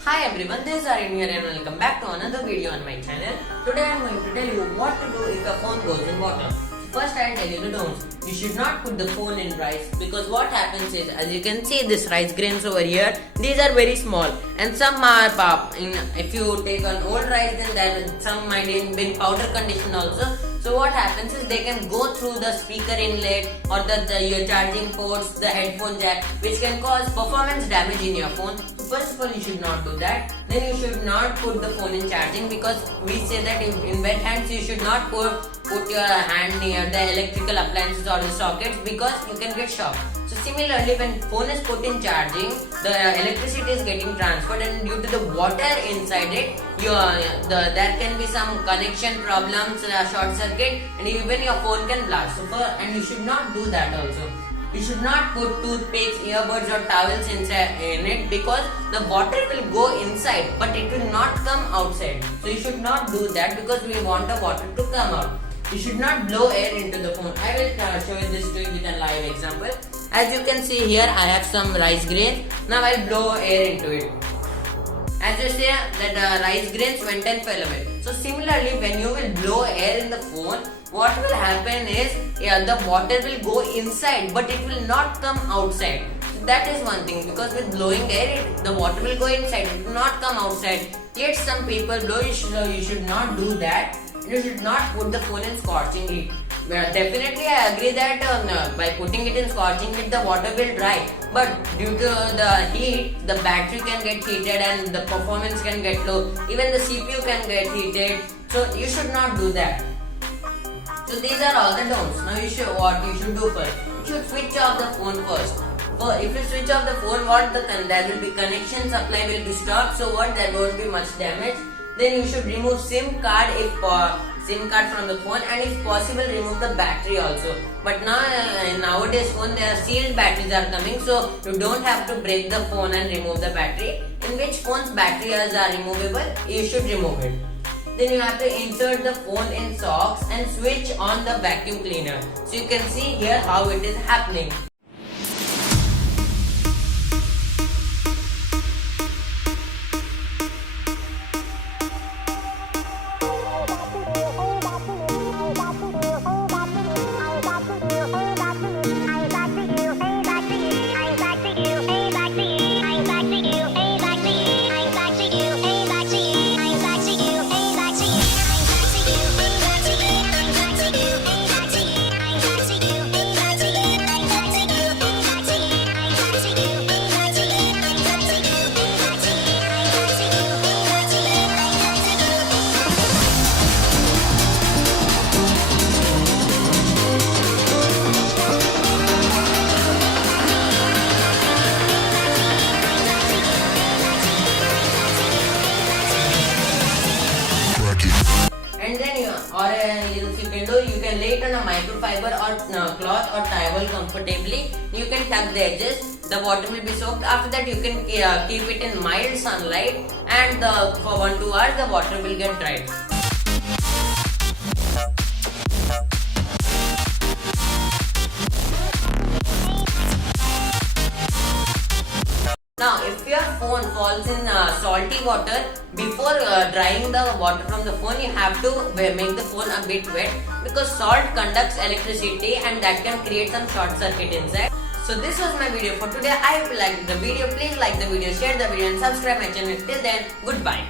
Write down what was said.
Hi everyone, this is Aryan here and welcome back to another video on my channel. Today I am going to tell you what to do if your phone goes in water. First I'll tell you the don'ts. You should not put the phone in rice because what happens is, as you can see this rice grains over here, these are very small and some are if you take an old rice then there some might be in powder condition also. So what happens is they can go through the speaker inlet or your charging ports, the headphone jack, which can cause performance damage in your phone. So first of all, you should not do that. Then you should not put the phone in charging because we say that in wet hands you should not put your hand near the electrical appliances or the sockets because you can get shocked. So similarly, when phone is put in charging, the electricity is getting transferred and due to the water inside it, there can be some connection problems, short circuit, and even your phone can blast. And you should not do that also. You should not put toothpicks, earbuds or towels inside in it because the water will go inside but it will not come outside. So you should not do that because we want the water to come out. You should not blow air into the phone. I will show you this to you with a live example. As you can see here, I have some rice grains. Now I will blow air into it. As you see that rice grains went and fell away. So similarly, when you will blow air in the phone, what will happen is the water will go inside but it will not come outside. So that is one thing because with blowing air, the water will go inside, it will not come outside. Yet some people blow, you should not do that. You should not put the phone in scorching heat. Definitely I agree that by putting it in scorching heat the water will dry, but due to the heat the battery can get heated and the performance can get low, even the CPU can get heated, so you should not do that. So these are all the don'ts. Now what you should do first, you should switch off the phone first. If you switch off the phone, there will be connection supply will be stopped, so there won't be much damage. Then you should remove SIM card SIM card from the phone, and if possible remove the battery also. But now nowadays phone there are sealed batteries are coming, so you don't have to break the phone and remove the battery. In which phones batteries are removable, you should remove it. Then you have to insert the phone in socks and switch on the vacuum cleaner. So you can see here how it is happening. And then you can lay it on a microfiber or cloth or towel comfortably. You can tuck the edges. The water will be soaked. After that you can keep it in mild sunlight, and for 1-2 hours the water will get dried. Now, if your phone falls in salty water, before drying the water from the phone, you have to make the phone a bit wet because salt conducts electricity and that can create some short circuit inside. So this was my video for today. I hope you liked the video. Please like the video, share the video and subscribe my channel. Till then, goodbye.